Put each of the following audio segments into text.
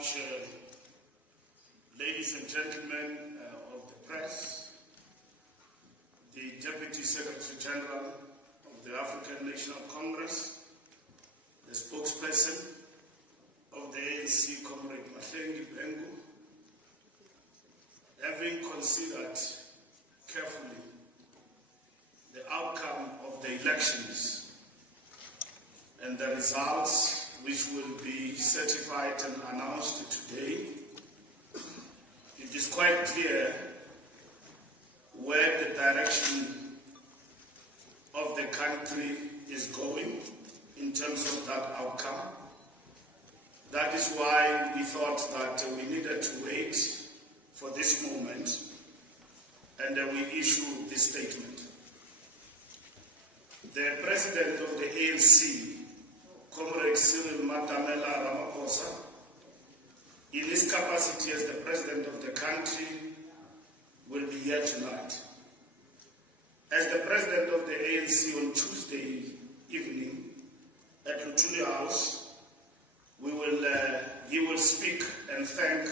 much, ladies and gentlemen of the press, the Deputy Secretary General of the African National Congress, the spokesperson of the ANC, Comrade Mahlengi Bengu. Having considered carefully the outcome of the elections and the results which will be certified and announced today, it is quite clear where the direction of the country is going in terms of that outcome. That is why we thought that we needed to wait for this moment, and we issue this statement. The President of the ANC, Comrade Cyril Matamela Ramaphosa, in his capacity as the President of the country, will be here tonight. As the President of the ANC on Tuesday evening at Luthuli House, he will speak and thank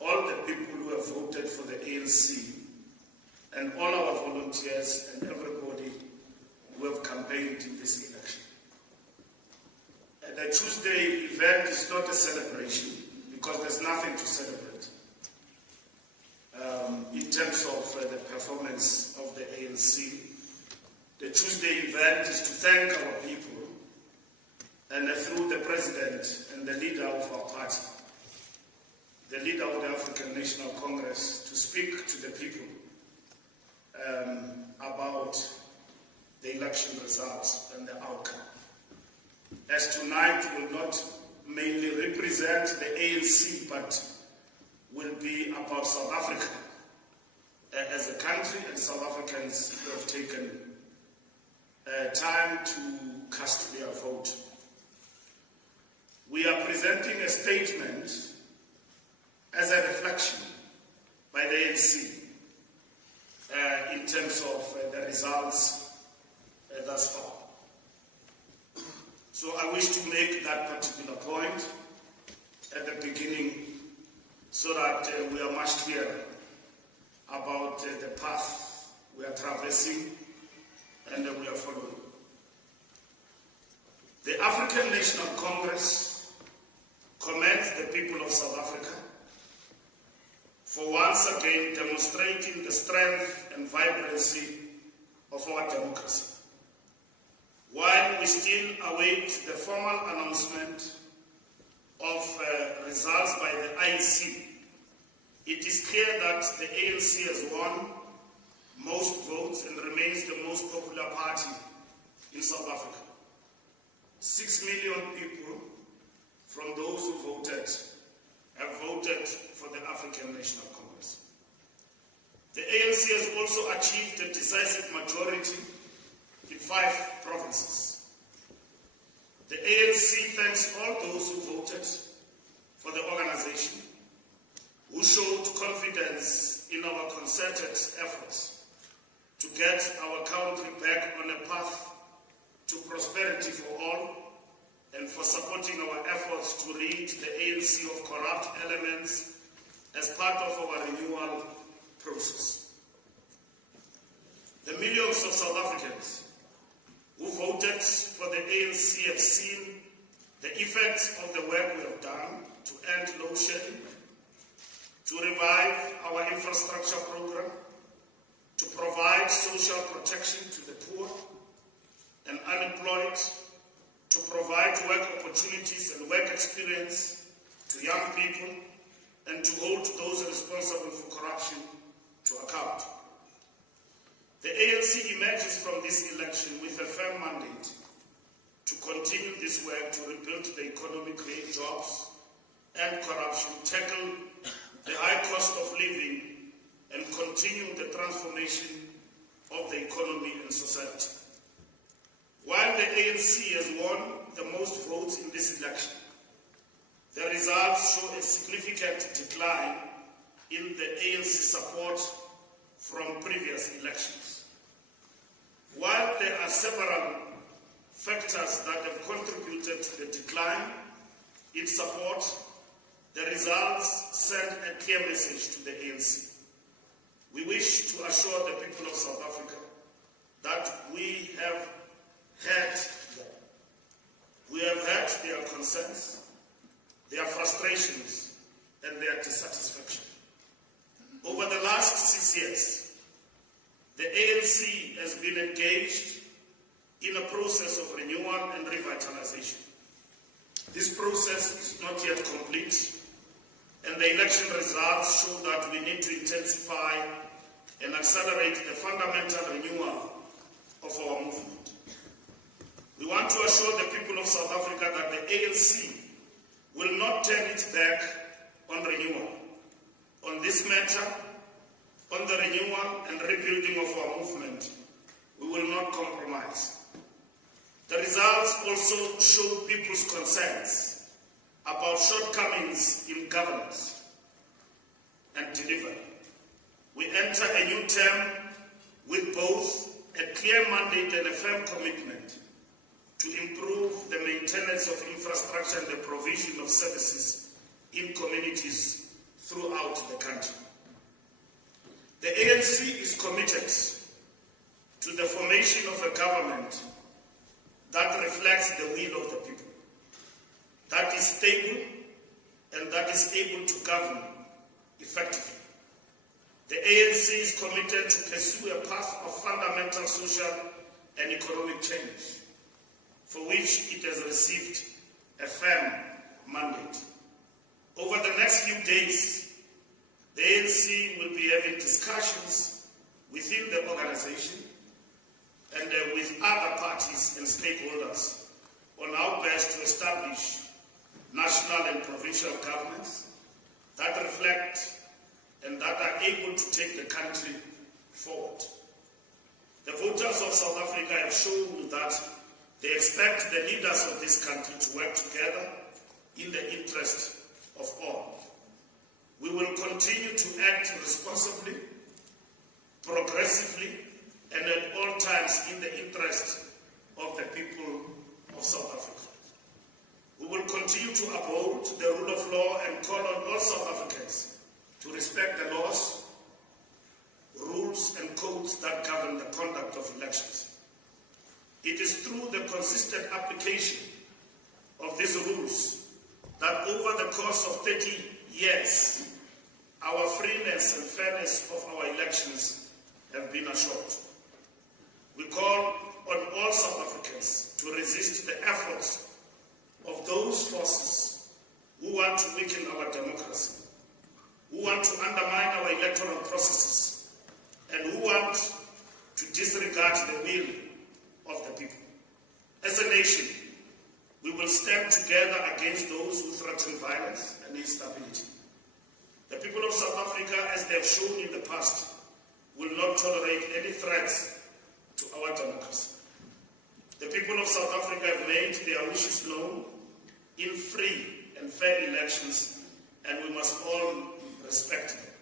all the people who have voted for the ANC and all our volunteers and everybody who have campaigned in this election. The Tuesday event is not a celebration because there's nothing to celebrate in terms of the performance of the ANC. The Tuesday event is to thank our people and through the President and the leader of our party, the leader of the African National Congress, to speak to the people about the election results and the outcome. As tonight will not mainly represent the ANC, but will be about South Africa as a country and South Africans who have taken time to cast their vote. We are presenting a statement as a reflection by the ANC in terms of the results thus far. So I wish to make that particular point at the beginning so that we are much clearer about the path we are traversing and we are following. The African National Congress commends the people of South Africa for once again demonstrating the strength and vibrancy of our democracy. While we still await the formal announcement of results by the IEC, it is clear that the ANC has won most votes and remains the most popular party in South Africa. 6 million people from those who voted have voted for the African National Congress. The ANC has also achieved a decisive majority in 5 provinces. The ANC thanks all those who voted for the organization, who showed confidence in our concerted efforts to get our country back on a path to prosperity for all, and for supporting our efforts to rid the ANC of corrupt elements as part of our renewal process. The millions of South Africans who voted for the ANC have seen the effects of the work we have done to end load shedding, to revive our infrastructure program, to provide social protection to the poor and unemployed, to provide work opportunities and work experience to young people, and to hold those responsible for corruption to account. The ANC emerges from this election with a firm mandate to continue this work to rebuild the economy, create jobs and corruption, tackle the high cost of living, and continue the transformation of the economy and society. While the ANC has won the most votes in this election, the results show a significant decline in the ANC support from previous elections. While there are several factors that have contributed to the decline in support, The results send a clear message to the ANC. We wish to assure the people of South Africa that we have heard them. We have heard their concerns, their frustrations, and their dissatisfaction. Over the last 6 years, the ANC has been engaged in a process of renewal and revitalization. This process is not yet complete, and the election results show that we need to intensify and accelerate the fundamental renewal of our movement. We want to assure the people of South Africa that the ANC will not turn its back on renewal. On this matter, on the renewal and rebuilding of our movement, we will not compromise. The results also show people's concerns about shortcomings in governance and delivery. We enter a new term with both a clear mandate and a firm commitment to improve the maintenance of infrastructure and the provision of services in communities throughout the country. The ANC is committed to the formation of a government that reflects the will of the people, that is stable and that is able to govern effectively. The ANC is committed to pursue a path of fundamental social and economic change, for which it has received a firm mandate. Over the next few days, the ANC will be having discussions within the organization and with other parties and stakeholders on how best to establish national and provincial governments that reflect and that are able to take the country forward. The voters of South Africa have shown that they expect the leaders of this country to work together in the interest of all. We will continue to act responsibly, progressively, and at all times in the interest of the people of South Africa. We will continue to uphold the rule of law and call on all South Africans to respect the laws, rules, and codes that govern the conduct of elections. It is through the consistent application of these rules that over the course of 30 years, our freeness and fairness of our elections have been assured. We call on all South Africans to resist the efforts of those forces who want to weaken our democracy, who want to undermine our electoral processes, and who want to disregard the will of the people. As a nation, we will stand together against those who threaten violence and instability. The people of South Africa, as they have shown in the past, will not tolerate any threats to our democracy. The people of South Africa have made their wishes known in free and fair elections, and we must all respect them.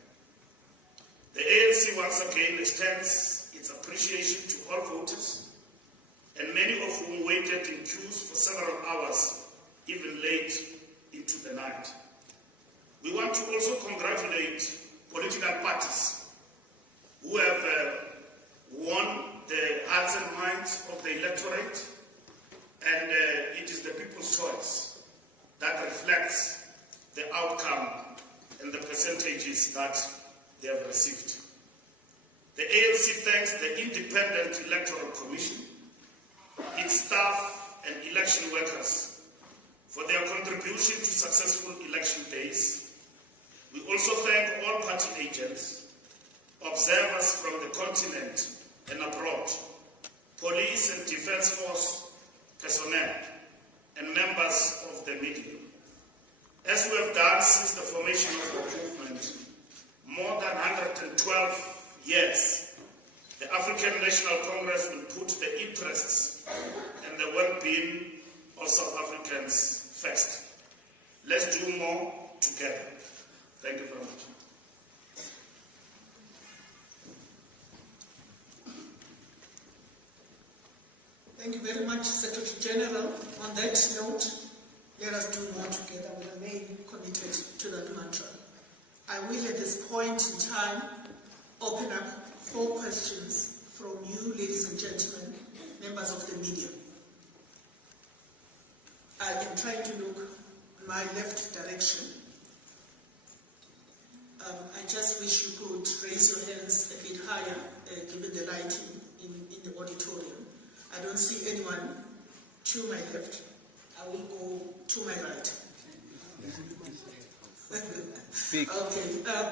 The ANC once again extends its appreciation to all voters, and many of whom waited in queues for several hours, even late into the night. We want to also congratulate political parties who have won the hearts and minds of the electorate, and it is the people's choice that reflects the outcome and the percentages that they have received. The ANC thanks the Independent Electoral Commission, its staff and election workers for their contribution to successful election days. We also thank all party agents, observers from the continent and abroad, police and defense force personnel, and members of the media. As we have done since the formation of our movement, more than 112 years, the African National Congress will put the interests and the well-being of South Africans first. Let's do more together. Thank you very much. Thank you very much, Secretary General. On that note, let us do more together. We remain committed to the I will at this point in time open up 4 questions from you, ladies and gentlemen, members of the media. I am trying to look my left direction. I just wish you could raise your hands a bit higher, given the lighting in the auditorium. I don't see anyone to my left. I will go to my right. Speak. Okay,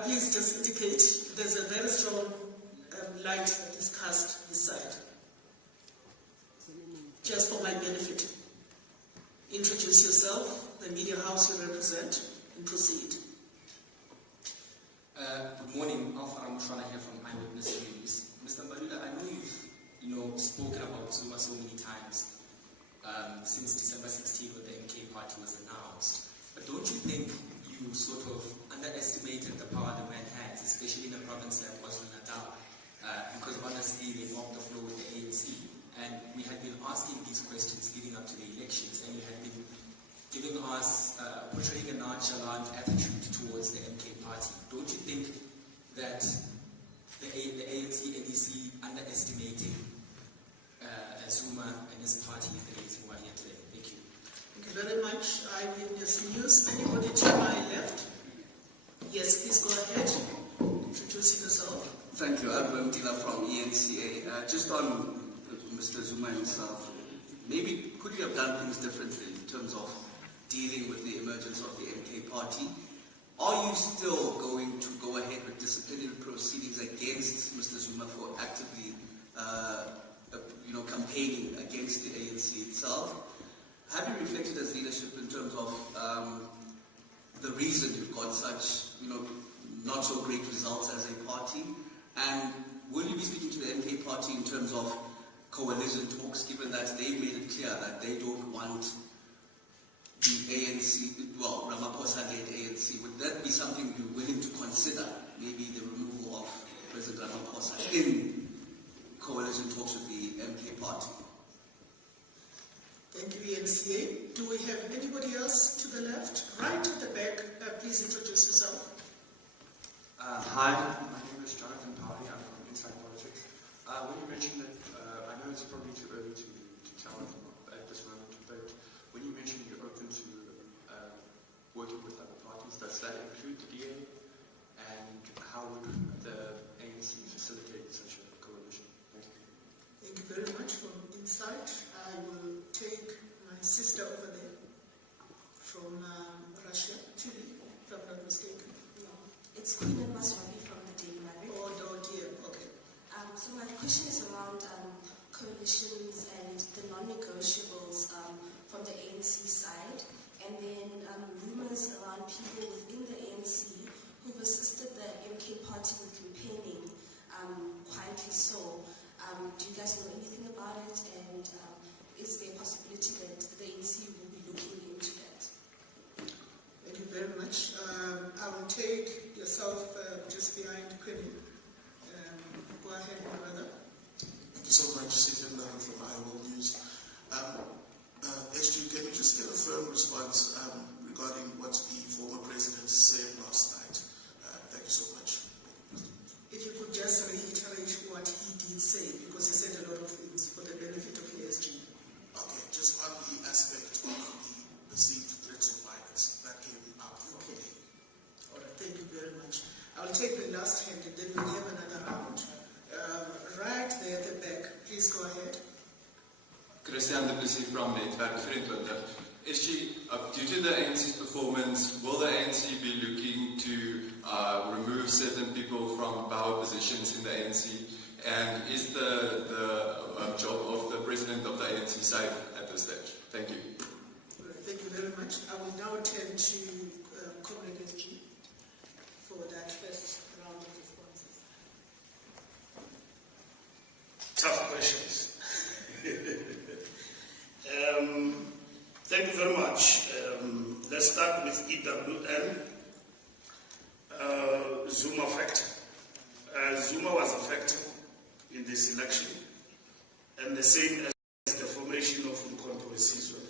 please just indicate. There's a very strong light that is cast this side. Just for my benefit. Introduce yourself, the media house you represent, and proceed. Good morning, Alpha Ramushwana here from Eyewitness News. Mr. Mbalula, I know you've spoken about Zuma so many times since December 16 when the MK party was announced. But don't you think you sort of underestimated the power the man has, especially in a province like KwaZulu-Natal? Because honestly, they mopped the floor with the ANC. And we had been asking these questions leading up to the elections, and you had been giving us, portraying a nonchalant attitude towards the MK party. Don't you think that the ANC, NEC underestimating Zuma and his party is the reason why here today? Thank you. Thank you very much. Eyewitness News. Anybody to my left? Yes, please go ahead. Introduce yourself. Thank you. I'm Mbalula from ENCA. Just on Mr. Zuma himself, maybe could you have done things differently in terms of dealing with the emergence of the MK party? Are you still going to go ahead with disciplinary proceedings against Mr. Zuma for actively campaigning against the ANC itself? Have you reflected as leadership in terms of the reason you've got such not so great results as a party? And will you be speaking to the MK party in terms of coalition talks, given that they made it clear that they don't want the ANC, well, Ramaphosa-led ANC? Would that be something you're willing to consider, maybe the removal of President Ramaphosa in coalition talks with the MK party? Thank you, ENCA. Do we have anybody else to the left? Right at the back, please introduce yourself. Hi, my name is Jonathan Powley. I'm from Inside Politics. When you mentioned that, I know it's probably too early to tell at this moment, but when you mentioned you're open to working with other parties, does that include the DA? And how would the ANC facilitate such a coalition? Thank you. Thank you very much from Inside. I will take my sister over there from Russia, Chile, if I'm not mistaken. No, it's Fikile from the Daily Library. Oh, dear, okay. So my question is around coalitions and the non-negotiables from the ANC side, and then rumors around people within the ANC who've assisted the MK party with campaigning, quietly so. Do you guys know anything about it, and is there a possibility that the ANC will be looking into that? Thank you very much. I will take yourself just behind Quinn. Go ahead, my brother. Thank you so much, Stephen from Iowa News. SG, can we just get a firm response regarding what the former president said last night? Thank you so much. If you could just reiterate what he did say, because he said a lot of things for the benefit of ESG. Okay, just on the aspect of the perceived threats of violence that came out from Okay. All right, thank you very much. I'll take the last hand and then we'll have another round. Right there at the back, please go ahead. Christian de Plessis from Netwerk 24. SG, due to the ANC's performance, will the ANC be looking to remove certain people from power positions in the ANC? And is the job of the president of the ANC safe at this stage? Thank you. Thank you very much. I will now turn to Comrade SG for that first round of responses. Tough questions. Thank you very much. Let's start with EWN. Zuma factor. Zuma was a factor in this election, and the same as the formation of Umkhonto weSizwe.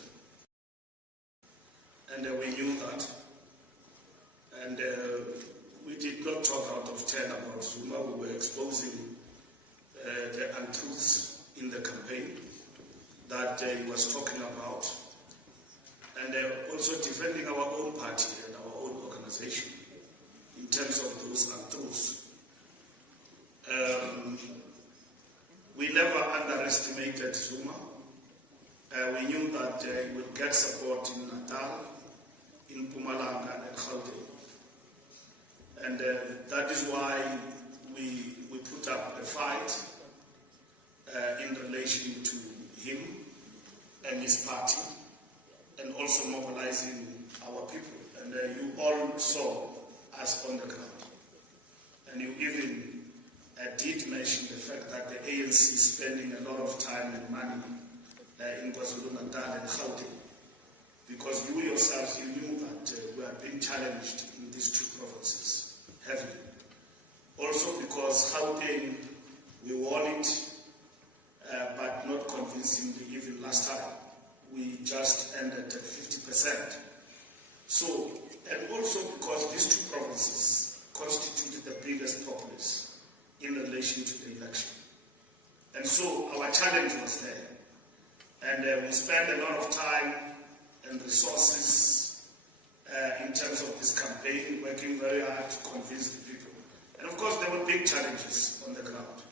And we knew that. And we did did not talk out of turn about Zuma. We were exposing the untruths in the campaign that he was talking about, and also defending our own party and our own organization in terms of those untruths. We never underestimated Zuma. We knew that he would get support in Natal, in Mpumalanga and Gauteng. And that is why we put up a fight in relation to him and his party, and also mobilizing our people. And you all saw us on the ground. And you even did mention the fact that the ANC is spending a lot of time and money in KwaZulu-Natal and Gauteng, because you yourselves, you knew that we are being challenged in these two provinces heavily. Also because Gauteng, we won it, but not convincingly even last time. We just ended at 50%. So, and also because these two provinces constituted the biggest populace in relation to the election. And so our challenge was there. And we spent a lot of time and resources in terms of this campaign, working very hard to convince the people. And of course, there were big challenges on the ground.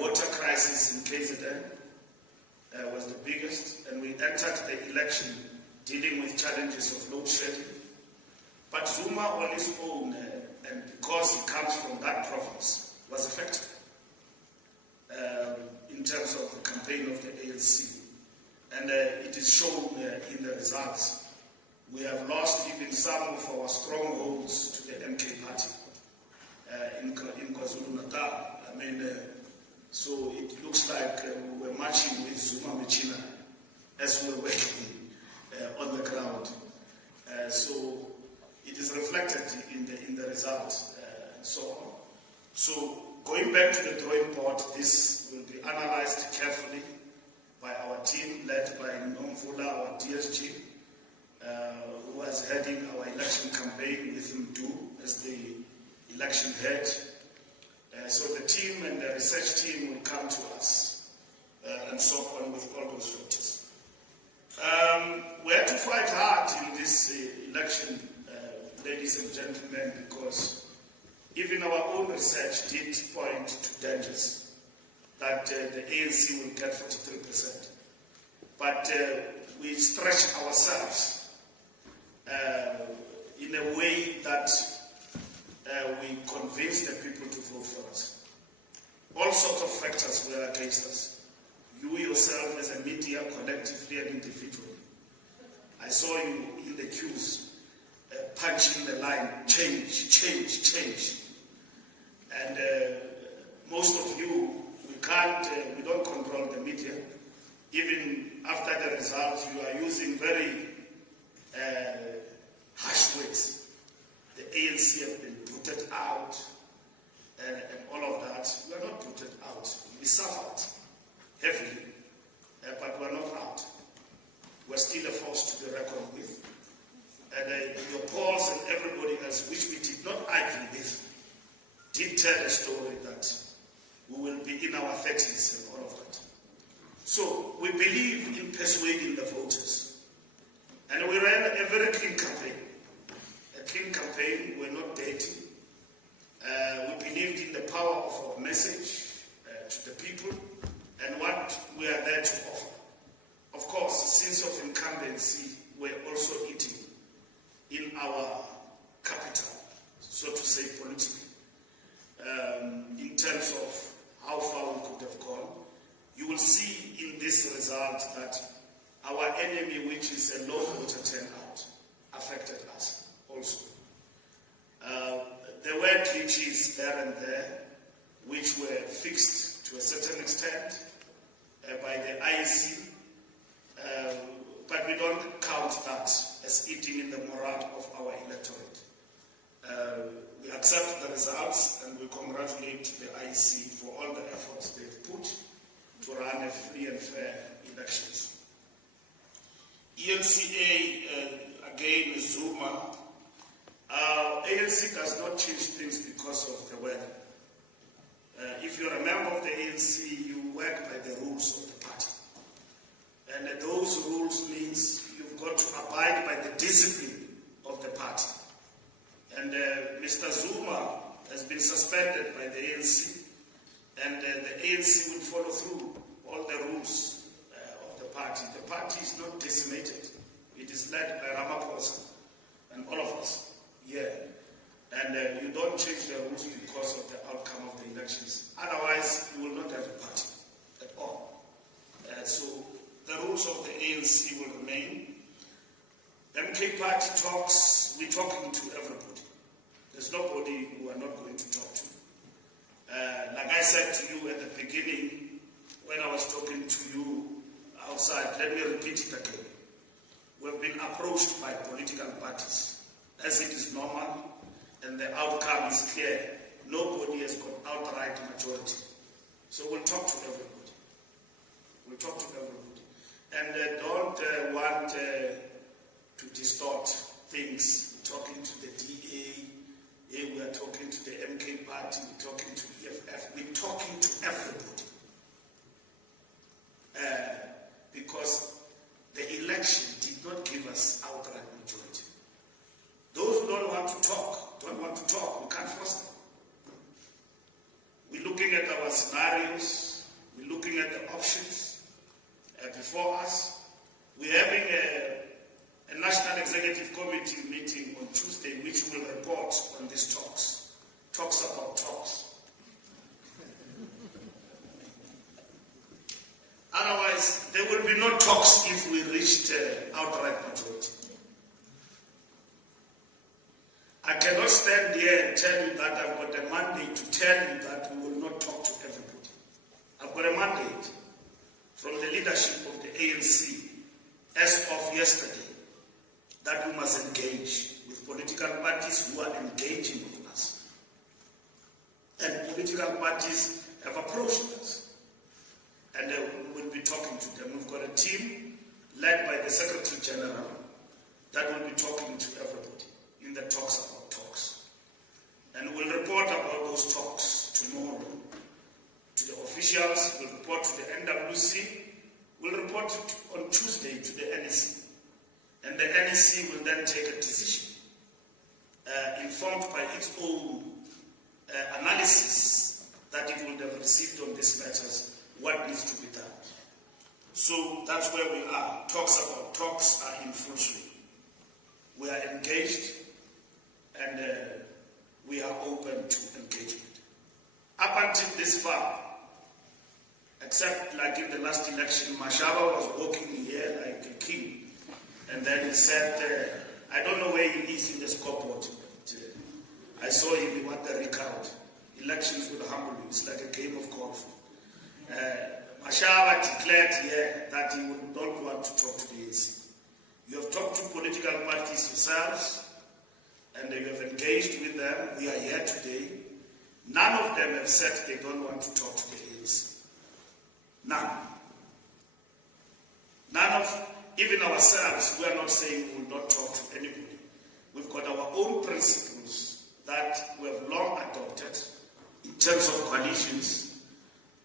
Water crisis in KZN was the biggest, and we entered the election dealing with challenges of load shedding. But Zuma on his own, and because he comes from that province, was effective in terms of the campaign of the ANC. And it is shown in the results. We have lost even some of our strongholds to the MK party in KwaZulu-Natal. I mean, so it looks like we were marching with Zuma Machina as we were working on the ground. So it is reflected in the results and so on. So going back to the drawing board, this will be analyzed carefully by our team led by Mbalula, our DSG, who was heading our election campaign with Mdu as the election head. So the team and the research team will come to us and so on with all those factors. We had to fight hard in this election, ladies and gentlemen, because even our own research did point to dangers that the ANC will get 43%. But we stretched ourselves in a way that we convinced the people to vote for us. All sorts of factors were against us. You yourself as a media, collectively and individually. I saw you in the queues punching the line, change, change, change. And most of you, we don't control the media. Even after the results, you are using very harsh words. The ANC have been booted out and all of that. We are not booted out. We suffered heavily, but we are not out. We are still a force to be reckoned with. And your polls and everybody else, which we did not argue with, did tell a story that we will be in our 30s and all of that. So we believe in persuading the voters. And we ran a very clean campaign. A clean campaign, we're not dating. We believed in the power of our message to the people and what we are there to offer. Of course, since of incumbency, we're also eating in our capital, so to say politically. In terms of how far we could have gone, you will see in this result that our enemy, which is a low voter turnout, affected us also. There were glitches there and there, which were fixed to a certain extent by the IEC, but we don't count that as eating in the morale of our electorate. We accept the results and we congratulate the IEC for all the efforts they've put to run a free and fair elections. EMCA, again, Zuma, ANC does not change things because of the weather. If you're a member of the ANC, you work by the rules of the party. And those rules means you've got to abide by the discipline of the party. And Mr. Zuma has been suspended by the ANC, and the ANC will follow through all the rules of the party. The party is not decimated. It is led by Ramaphosa and all of us here. And you don't change the rules because of the outcome of the elections. Otherwise, you will not have a party at all. So the rules of the ANC will remain. MK party talks, we're talking to everybody. There's nobody who are not going to talk to. Like I said to you at the beginning, when I was talking to you outside, let me repeat it again. We've been approached by political parties, as it is normal, and the outcome is clear. Nobody has got outright majority. So we'll talk to everybody. We'll talk to everybody. And don't want to distort things. We're talking to the DA, we are talking to the MK party, we're talking to EFF, we're talking to everybody. Because the election did not give us outright majority. Those who don't want to talk, we can't force them. We're looking at our scenarios, we're looking at the options before us. We're having a National Executive Committee meeting on Tuesday, which will report on these talks. Talks about talks. Otherwise, there will be no talks if we reached outright majority. I cannot stand here and tell you that I've got a mandate to tell you that we will not talk to everybody. I've got a mandate from the leadership of the ANC as of yesterday that we must engage with political parties who are engaging with us. And political parties have approached us. And we will be talking to them. We've got a team led by the Secretary General that will be talking to everybody in the talks about talks. And we'll report about those talks tomorrow to the officials, we'll report to the NWC, we'll report on Tuesday to the NEC. And the NEC will then take a decision informed by its own analysis that it would have received on these matters, what needs to be done. So that's where we are. Talks about talks are in full swing. We are engaged and we are open to engagement. Up until this far, except like in the last election, Mashaba was walking here like a king. And then he said, I don't know where he is in the scoreboard, but I saw him, he won the recount. Elections will humble you. It's like a game of golf. Mashaba declared here that he would not want to talk to the ANC. You have talked to political parties yourselves, and you have engaged with them. We are here today. None of them have said they don't want to talk to the ANC. None. None of, even ourselves, we are not saying we will not talk to anybody. We've got our own principles that we have long adopted in terms of coalitions.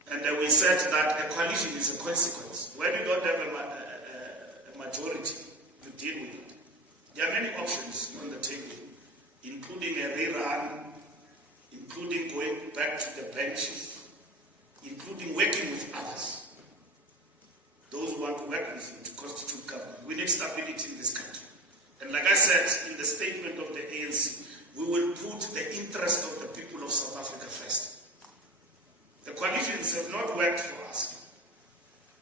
And we said that a coalition is a consequence. When you don't have a majority to deal with it, there are many options on the table, including a rerun, including going back to the benches, including working with others. Those who want to work with you to constitute government. We need stability in this country. And like I said in the statement of the ANC, we will put the interest of the people of South Africa first. The coalitions have not worked for us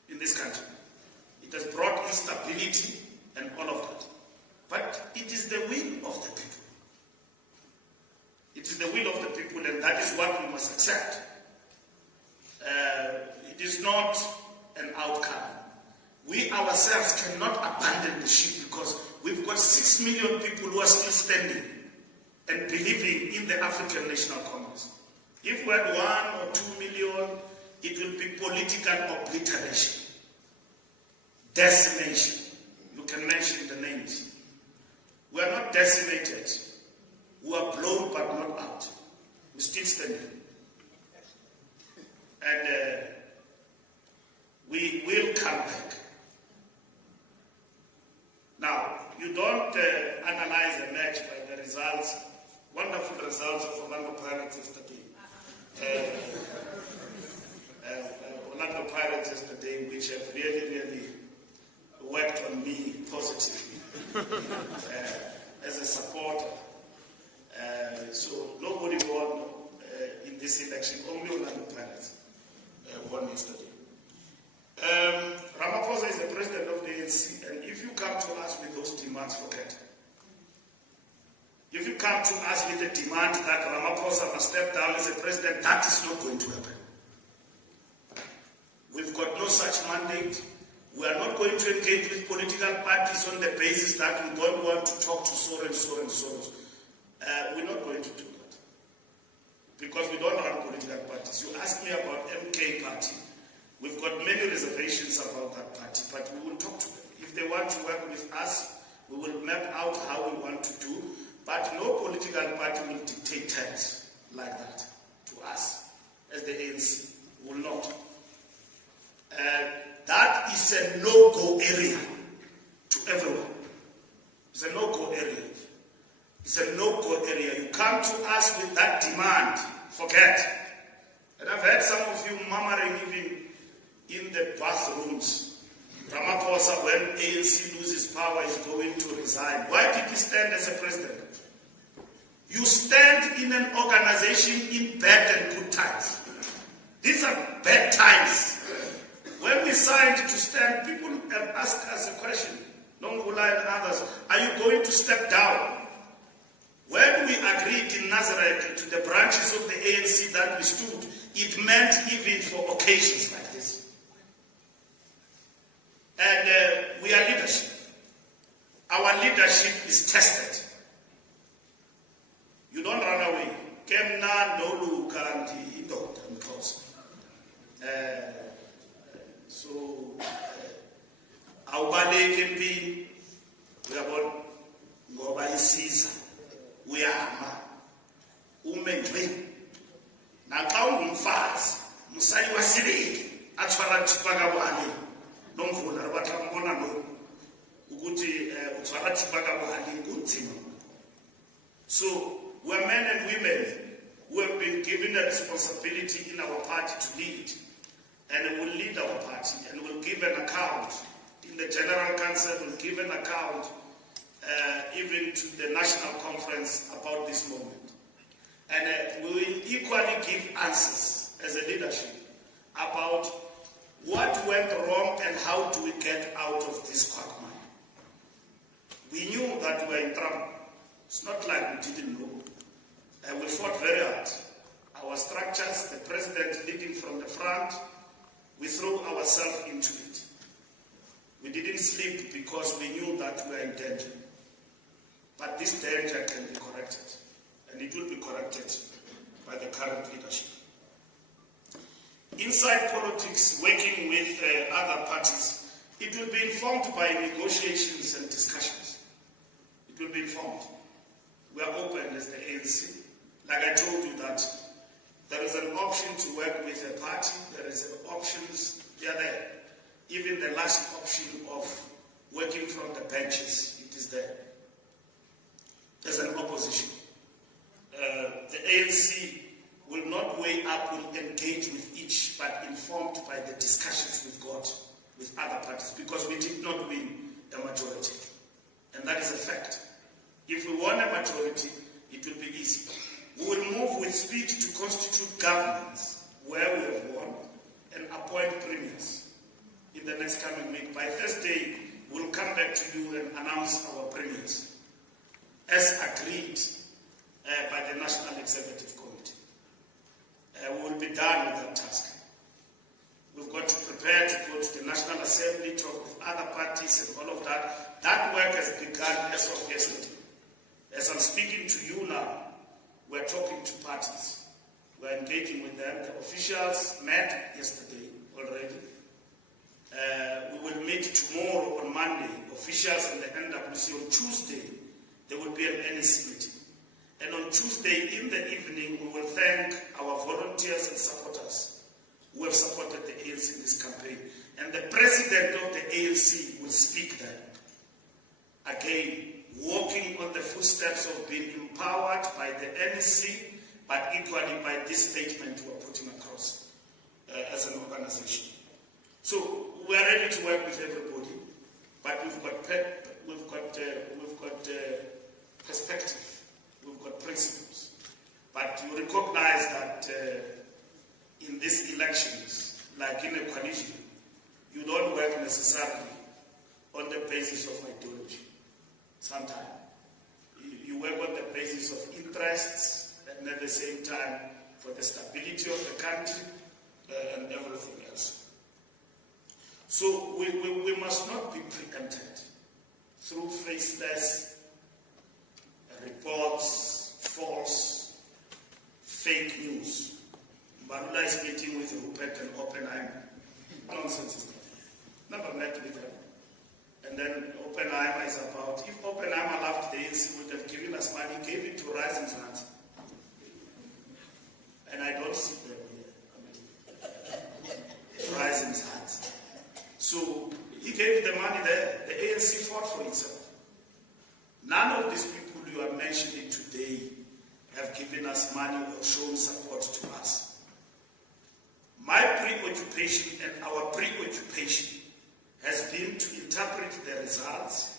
in this country. It has brought instability and all of that. But it is the will of the people. It is the will of the people, and that is what we must accept. It is not an outcome. We ourselves cannot abandon the ship because we've got 6 million people who are still standing and believing in the African National Congress. If we had 1 or 2 million, it will be political obliteration, decimation. You can mention the names. We are not decimated. who are blown but not out. We're still standing. And we will come back. Now, you don't analyze a match by the results, wonderful results of Orlando Pirates yesterday. Orlando Pirates yesterday, which have really worked on me positively as a supporter. So nobody won in this election, only Orlando Pirates won yesterday. Ramaphosa is the president of the ANC, and if you come to us with those demands, forget it. If you come to us with a demand that Ramaphosa must step down as a president, that is not going to happen. We've got no such mandate. We are not going to engage with political parties on the basis that we don't want to talk to so and so and so. We're not going to do that. Because we don't run political parties. You asked me about MK Party. We've got many reservations about that party, but we will talk to them. If they want to work with us, we will map out how we want to do, but no political party will dictate terms like that to us as the ANC. We will not. That is a no-go area to everyone. It's a no-go area. It's a no-go area. You come to us with that demand, forget. And I've heard some of you murmuring even in the bathrooms. Ramaphosa, when ANC loses power, is going to resign. Why did he stand as a president? You stand in an organization in bad and good times. These are bad times. When we signed to stand, people have asked us a question, Nongula and others, are you going to step down? When we agreed in Nazareth to the branches of the ANC that we stood, it meant even for occasions like this. And we are leadership. Our leadership is tested. You don't run away. Kemna no kanti don't. So, awubaleki empini uyabona ngoba isiza uyama ume ngci naxa ungumfazi musali wasibili athwala thipa kabani nomvula abatla mbona lo ukuthi uthwala thipa kabani kunzima. So we're men and women who have been given a responsibility in our party to lead. And will lead our party and will give an account in the General Council, will give an account even to the National Conference about this moment. And we will equally give answers as a leadership about what went wrong and how do we get out of this quagmire. We knew that we were in trouble. It's not like we didn't know. And we fought very hard. Our structures, the president leading from the front, we threw ourselves into it. We didn't sleep because we knew that we were in danger. But this danger can be corrected, and it will be corrected by the current leadership. Inside politics, working with other parties, it will be informed by negotiations and discussions. It will be informed. We are open as the ANC. Like I told you that there is an option to work with a party. There is an options, they are there. Even the last option of working from the benches, it is there. There's an opposition. The ANC will not weigh up, will engage with each, but informed by the discussions we've got with other parties, because we did not win a majority. And that is a fact. If we won a majority, it will be easy. We will move with speed to constitute governments where we have won and appoint premiers in the next coming week. By Thursday, we'll come back to you and announce our premiers as agreed by the National Executive Committee. We will be done with that task. We've got to prepare to go to the National Assembly, talk with other parties and all of that. That work has begun as of yesterday. As I'm speaking to you now, we're talking to parties. We're engaging with them. The officials met yesterday already. We will meet tomorrow on Monday. Officials in the NWC on Tuesday, there will be an NEC meeting. And on Tuesday in the evening, we will thank our volunteers and supporters who have supported the ANC in this campaign. And the president of the ANC will speak there. Again, walking on the footsteps of being empowered by the NEC, but equally by this statement we are putting across as an organization. So we are ready to work with everybody, but we've got perspective, we've got principles. But you recognize that in these elections, like in a coalition, you don't work necessarily on the basis of ideology. Sometimes you work on the basis of interests, and at the same time for the stability of the country and everything else. So we must not be preempted through faceless reports, false, fake news. Mbalula is meeting with Rupert and Oppenheimer. Nonsense is that. Never met with them. And then Oppenheimer is about, if Oppenheimer loved the ANC, would have given us money, gave it to Rising's hands. And I don't see them here. Rising's hands. So he gave the money there. The ANC fought for itself. None of these people you are mentioning today have given us money or shown support to us. My preoccupation and our preoccupation has been to interpret the results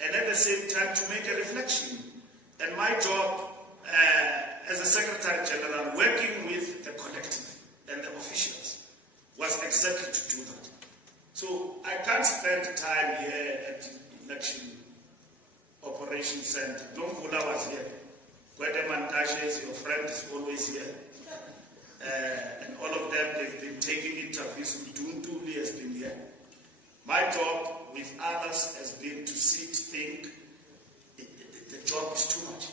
and at the same time to make a reflection. And my job as a Secretary General, working with the collective and the officials, was exactly to do that. So I can't spend time here at the election operation center. Mbalula was here. Gwede Mantashe is your friend, is always here. And all of them, they've been taking interviews. Duntuli has been here. My job with others has been to sit, think. The job is too much.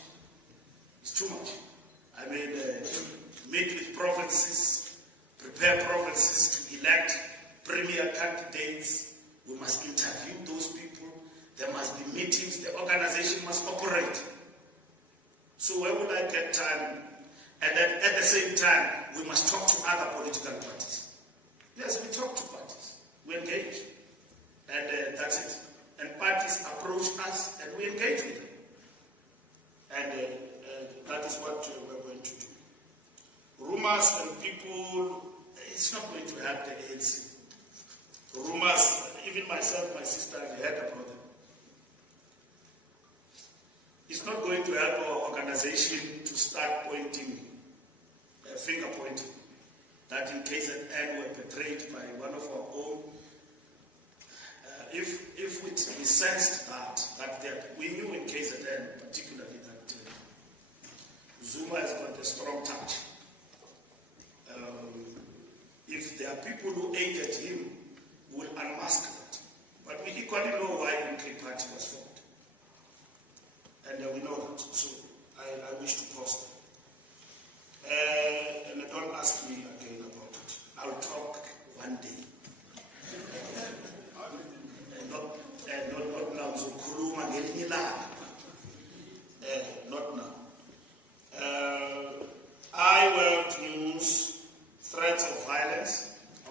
It's too much. I mean, meet with provinces, prepare provinces to elect premier candidates. We must interview those people. There must be meetings. The organization must operate. So where would I get time? And then at the same time, we must talk to other political parties. Yes, we talk to parties. We engage. And that's it. And parties approach us and we engage with them. And that is what we're going to do. Rumors and people, it's not going to help the ANC. Rumors, even myself, my sister, I've heard about them. It's not going to help our organization to start pointing, finger pointing, that in KZN were betrayed by one of our own. If we sensed that we knew in KZN particularly that Zuma has got a strong touch. If there are people who aided him, we will unmask that. But we equally know why MK Party was formed. And we know that. So I wish to pause there. And don't ask me again about it. I'll talk one day. Not now. So Kuluma ngelinye ilanga. Not now. World News, threats of violence.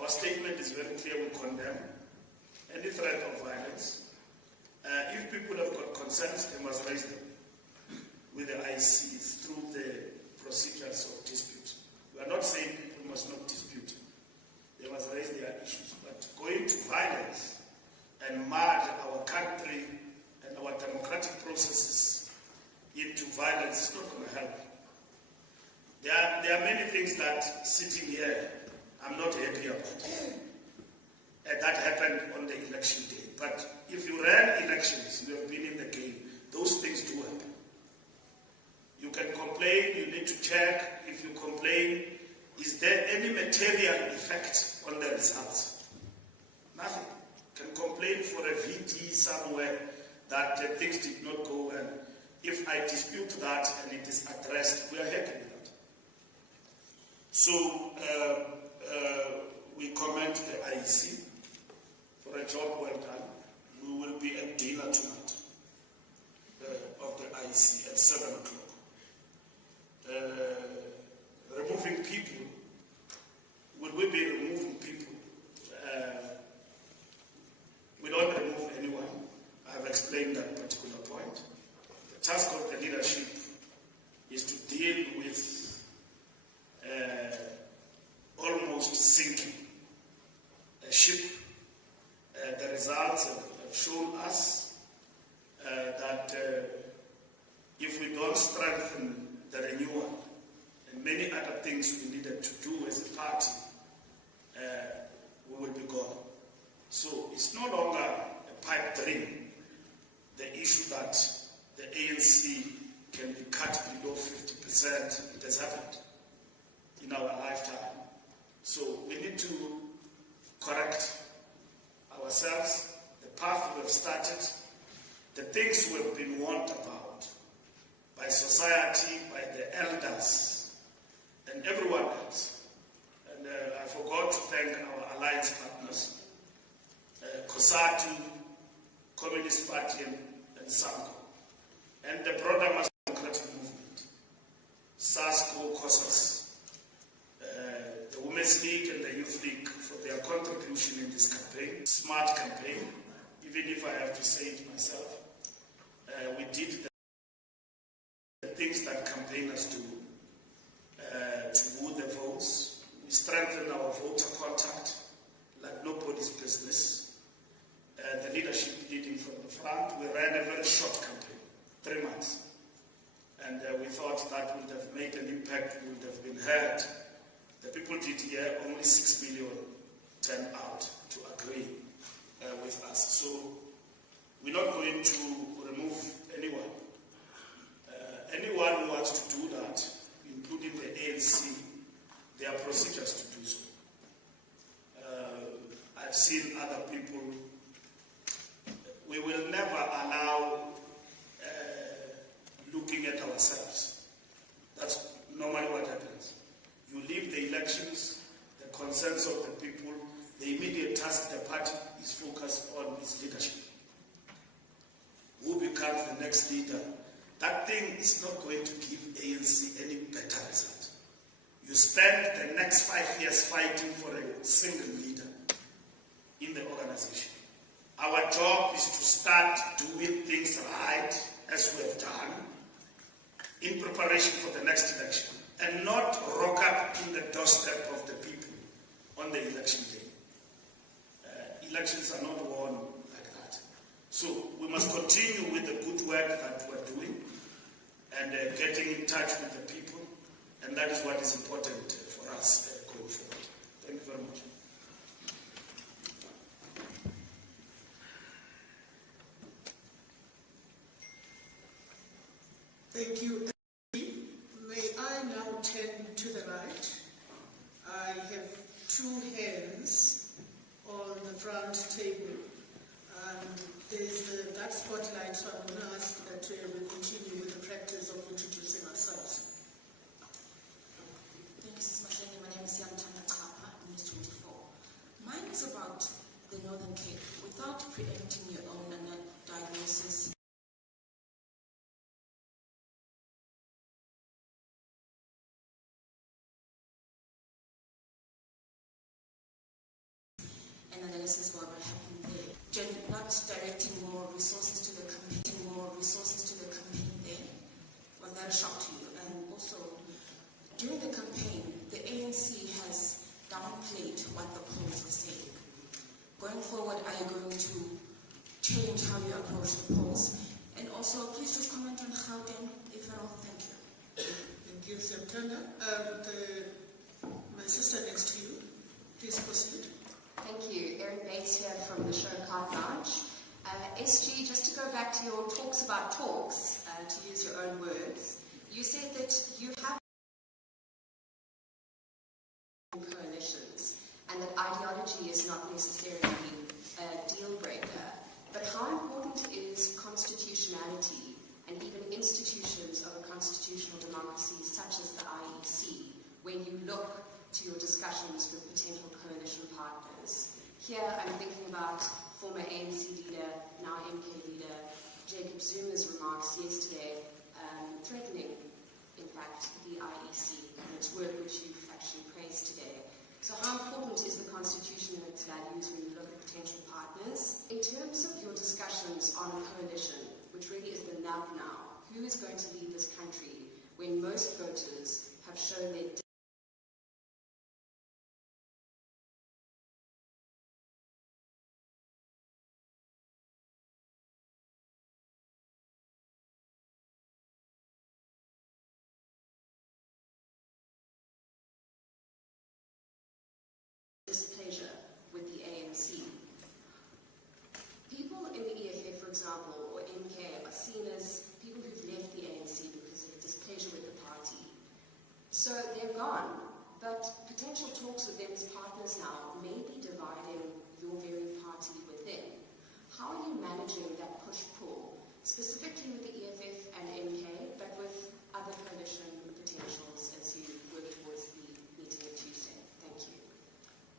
Our statement is very clear. We condemn any threat of violence. If people have got concerns, they must raise them with the IC through the procedures of dispute. We are not saying people must not dispute. They must raise their issues. But going to violence and merge our country and our democratic processes into violence is not going to help. There are many things that sitting here I'm not happy about. And that happened on the election day. But if you ran elections, you have been in the game, those things do happen. You can complain, you need to check. If you complain, is there any material effect on the results? Nothing. You can complain for a VT somewhere that things did not go well. If I dispute that and it is addressed, we are happy with that. So we commend the IEC for a job well done. We will be at dinner tonight of the IEC at 7 o'clock. removing people, would we be removing people? We don't remove anyone. I've explained that particular point. The task of the leadership is to deal with almost sinking a ship. The results have shown us that if we don't strengthen the renewal and many other things we needed to do as a party, we will be gone. So it's no longer a pipe dream, the issue that the ANC can be cut below 50%. It has happened in our lifetime. So we need to correct ourselves, the path we have started, the things we have been warned about by society, by the elders, and everyone else. And I forgot to thank our alliance partners, COSATU, Communist Party, and SAMCO, and the broader mass democratic movement, SASCO, COSAS, the Women's League and the Youth League for their contribution in this campaign, smart campaign, even if I have to say it myself. We did the things that campaigners do to woo the votes. We strengthened our voter contact like nobody's business. The leadership leading from the front. We ran a very short campaign, 3 months. And we thought that would have made an impact, would have been heard. The people did hear only 6 million turned out to agree with us. So we're not going to remove anyone. Anyone who wants to do that, including the ANC, there are procedures to do so. I've seen other people. We will never allow looking at ourselves. That's normally what happens. You leave the elections, the concerns of the people, the immediate task the party is focused on is leadership. Who becomes the next leader? That thing is not going to give ANC any better result. You spend the next 5 years fighting for a single leader in the organization. Our job is to start doing things right, as we have done, in preparation for the next election, and not rock up in the doorstep of the people on the election day. Elections are not won like that. So we must continue with the good work that we're doing and getting in touch with the people, and that is what is important for us going forward. Thank you very much. Thank you. May I now turn to the right? I have 2 hands on the front table. There's that spotlight, so I'm going to ask that we continue with the practice of introducing ourselves. Thank you, Ms. Masheni. My name is Yamtanda Kapa, News 24. Mine is about the Northern Cape. Without preempting your own diagnosis, and analysis of what happened there. Not directing more resources to the campaign there. Was that a shock to you? And also, during the campaign, the ANC has downplayed what the polls were saying. Going forward, are you going to change how you approach the polls? And also, please just comment on Gauteng, if at all. Thank you. Thank you, September. My sister next to you, please proceed. Thank you. Erin Bates here from the Show Card Lounge. SG, just to go back to your talks about talks, to use your own words, you said that you have coalitions and that ideology is not necessarily a deal breaker. But how important is constitutionality and even institutions of a constitutional democracy such as the IEC when you look to your discussions with potential coalition partners? Here I'm thinking about former ANC leader, now MK leader, Jacob Zuma's remarks yesterday, threatening, in fact, the who is going to lead this country when most voters have shown their displeasure with the ANC. People in the EFF, for example, or MK, are seen as people who've left the ANC because of displeasure with the party. So they're gone, but potential talks with them as partners now may be dividing your very party with them. How are you managing that push-pull, specifically with the EFF and MK, but with other coalition potentials as you work towards the meeting of Tuesday? Thank you.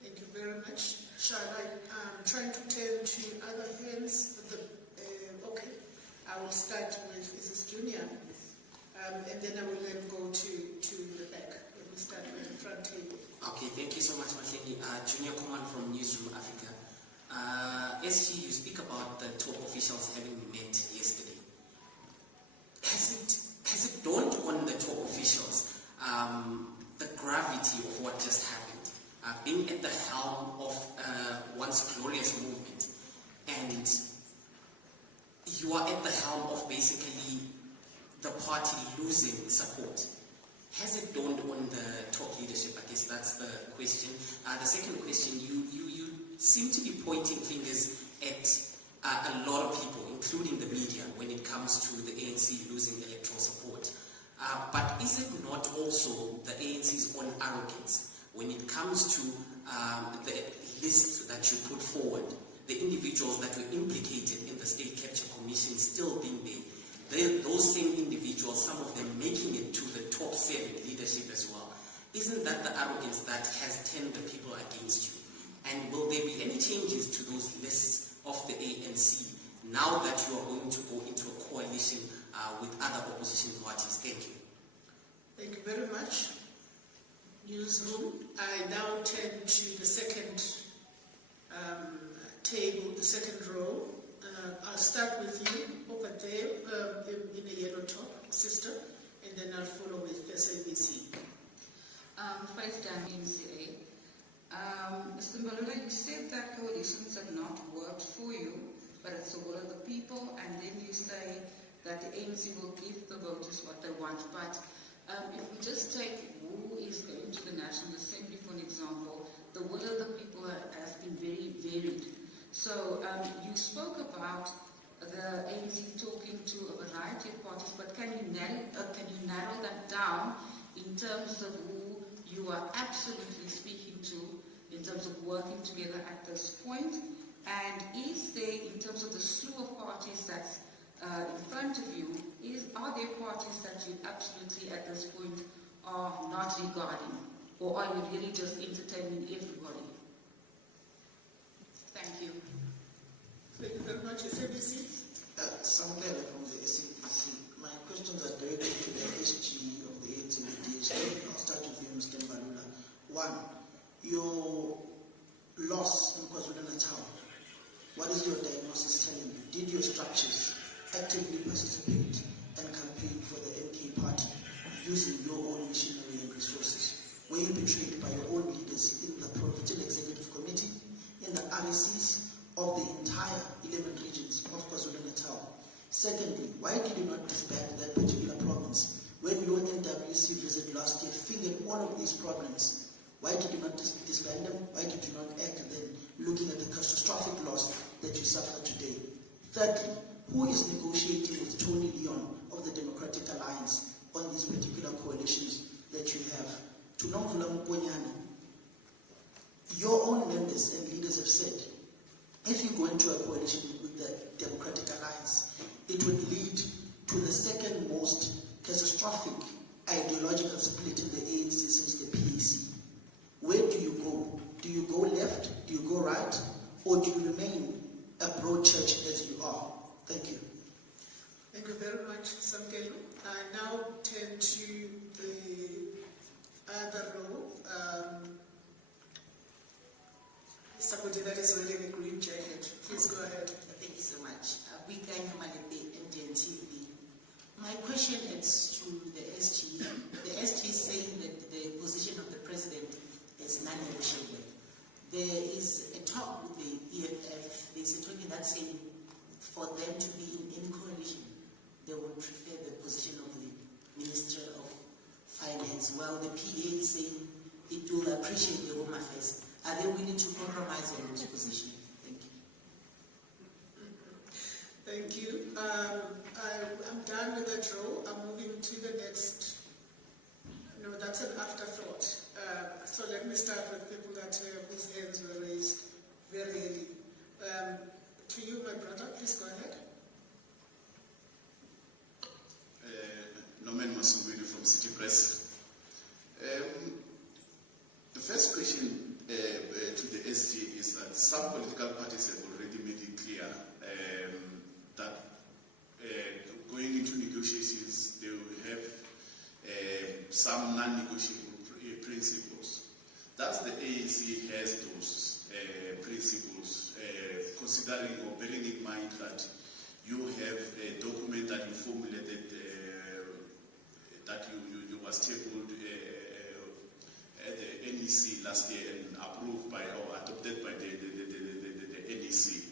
Thank you very much. Shall I'm trying to turn to other hands. Okay, I will start with Mrs. Junior, and then I will then go to the back. Let me start with the front table. Okay, thank you so much, Mahlengi. Junior Command from Newsroom Africa. SG, you speak about the top officials having met yesterday. Has it dawned on the top officials the gravity of what just happened? Being at the helm of once glorious movement, and you are at the helm of basically the party losing support. Has it dawned on the top leadership? I guess that's the question. The second question, you seem to be pointing fingers at a lot of people, including the media, when it comes to the ANC losing electoral support. But is it not also the ANC's own arrogance when it comes to the lists that you put forward, the individuals that were implicated in the State Capture Commission still being there, those same individuals, some of them making it to the top 7 leadership as well? Isn't that the arrogance that has turned the people against you? And will there be any changes to those lists of the ANC now that you are going to go into a coalition with other opposition parties? Thank you. Thank you very much. Newsroom. I now turn to the second table, the second row. I'll start with you over there in a yellow top, sister, and then I'll follow with SABC. First time NCA. Mr. Mbalula, you said that coalitions have not worked for you, but it's the will of the people, and then you say that the ANC will give the voters what they want. But if we just take who is going to the National Assembly, for an example, the will of the people has been very varied. So you spoke about the ANC talking to a variety of parties, but can you narrow that down in terms of who you are absolutely speaking to in terms of working together at this point? And is there, in terms of the slew of parties that's in front of you, are there parties that you absolutely at this point are not regarding? Or are you really just entertaining everybody? Thank you. Thank you very much. SABC? Samkele from the SABC. My questions are directed to the SG of the ANC and the DHA. I'll start with you, Mr. Mbalula. One, your loss in KwaZulu-Natal. What is your diagnosis telling you? Did your structures actively participate and campaign for the MK party using your own machinery and resources? Were you betrayed by your own leaders in the Provincial Executive Committee, in the RSCs of the entire 11 regions of KwaZulu-Natal? Secondly, why did you not disband that particular province when your NWC visit last year fingered all of these problems? Why did you not disband them? Why did you not act then, looking at the catastrophic loss that you suffer today? Thirdly, who is negotiating with Tony Leon of the Democratic Alliance on these particular coalitions that you have? To Nomvula Mkonyane, your own members and leaders have said, if you go into a coalition with the Democratic Alliance, it would lead to the second most catastrophic ideological split in the ANC since the PAC. Where do you go? Do you go left? Do you go right? Or do you remain a broad church as you are? Thank you. Thank you very much, Samkelo. I now turn to the other row. Somebody that is wearing a green jacket. Please go ahead. Thank you so much. We can Malipe, Indian TV. My question question is to the SG. The SG is saying that the position of the president is non-negotiable. There is a talk with the EFF. There's a talking that's saying for them to be in any coalition, they would prefer the position of the Minister of Finance, while the PA is saying it will appreciate the Home Affairs. Are they willing to compromise on this position? Thank you. Thank you. I'm done with that row. I'm moving to the next. No, that's an afterthought. So let me start with people that whose hands were raised very early. To you, my brother, please go ahead. Norman Masubiri from City Press. The first question to the SG is that some political parties have already made it clear that going into negotiations, they will have some non-negotiable principles. Thus, the ANC has those principles, considering or bearing in mind that you have a document that you formulated that you was tabled at the NEC last year and approved by or adopted by the NEC.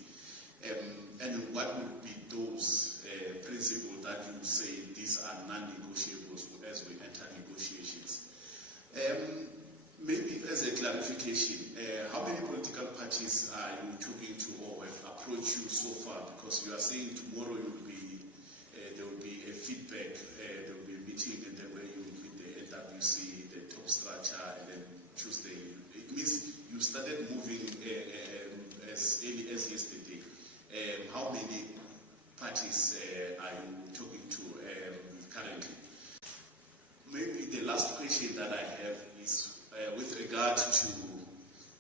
And what would be those principles that you say these are non-negotiables as we enter negotiations? Maybe as a clarification, how many political parties are you talking to or have approached you so far? Because you are saying tomorrow there will be a feedback, there will be a meeting, and then where you will meet the LWC, the top structure, and then Tuesday. It means you started moving as early as yesterday. How many parties are you talking to currently? Maybe the last question that I have is with regard to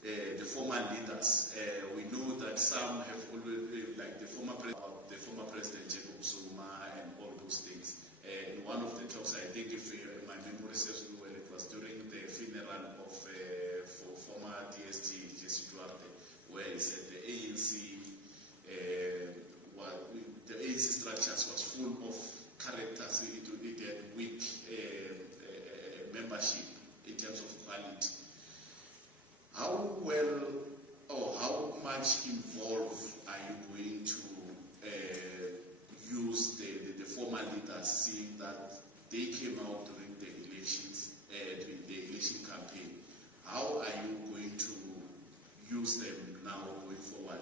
the former leaders. We know that some have already, like the former president Jacob Zuma and all those things. In one of the talks, I think if my memory serves me well, it was during the funeral of for former DSG Jesse Duarte, where he said the ANC structures was full of characters. It had weak membership in terms of quality. How well or how much involved are you going to use the former leaders, seeing that they came out during the elections, during the election campaign? How are you going to use them now going forward?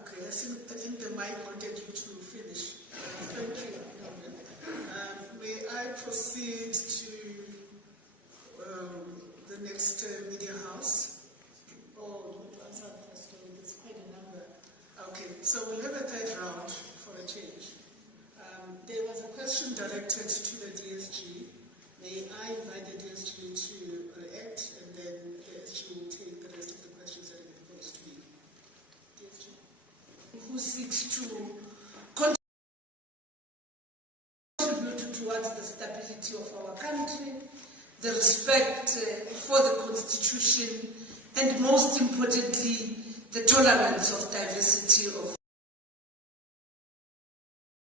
Okay, I think the mic wanted you to finish. Thank you. May I proceed to the next media house? Or to answer the first one, there's quite a number. Okay, so we'll have a third round for a change. There was a question directed to the DSG. May I invite the DSG to react, and then the DSG will take the rest of the questions that are posed to me. DSG. Who seeks to contribute towards the stability of our country, the respect for the Constitution, and most importantly, the tolerance of diversity of